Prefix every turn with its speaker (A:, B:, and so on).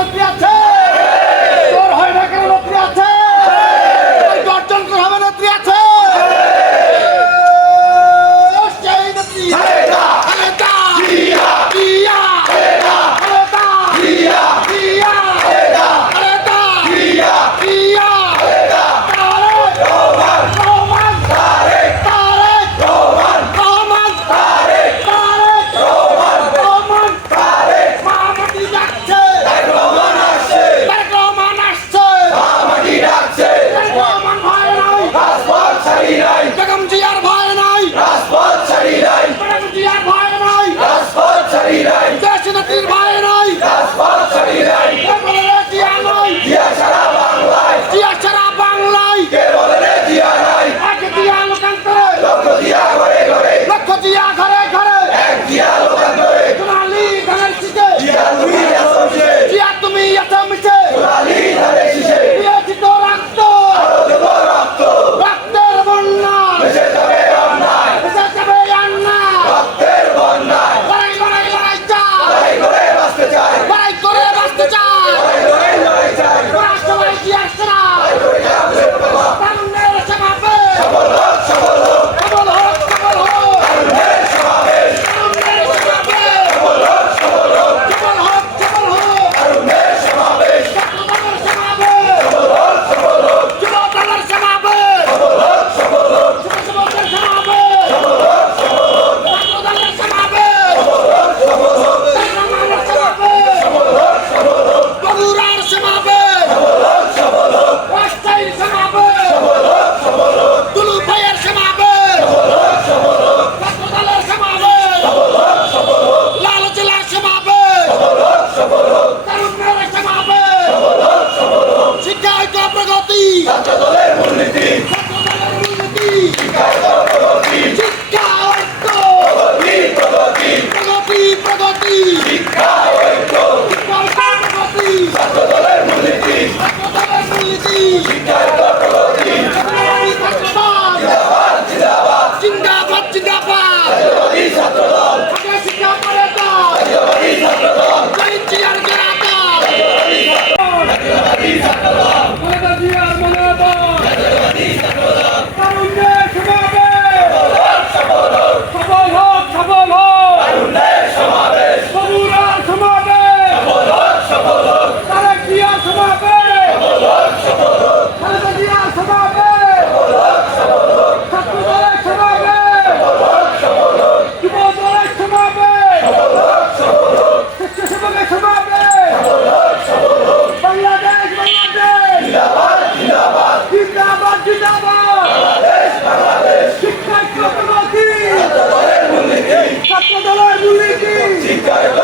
A: Vamos, 鸡鸭看 ছাত্র দলের got it.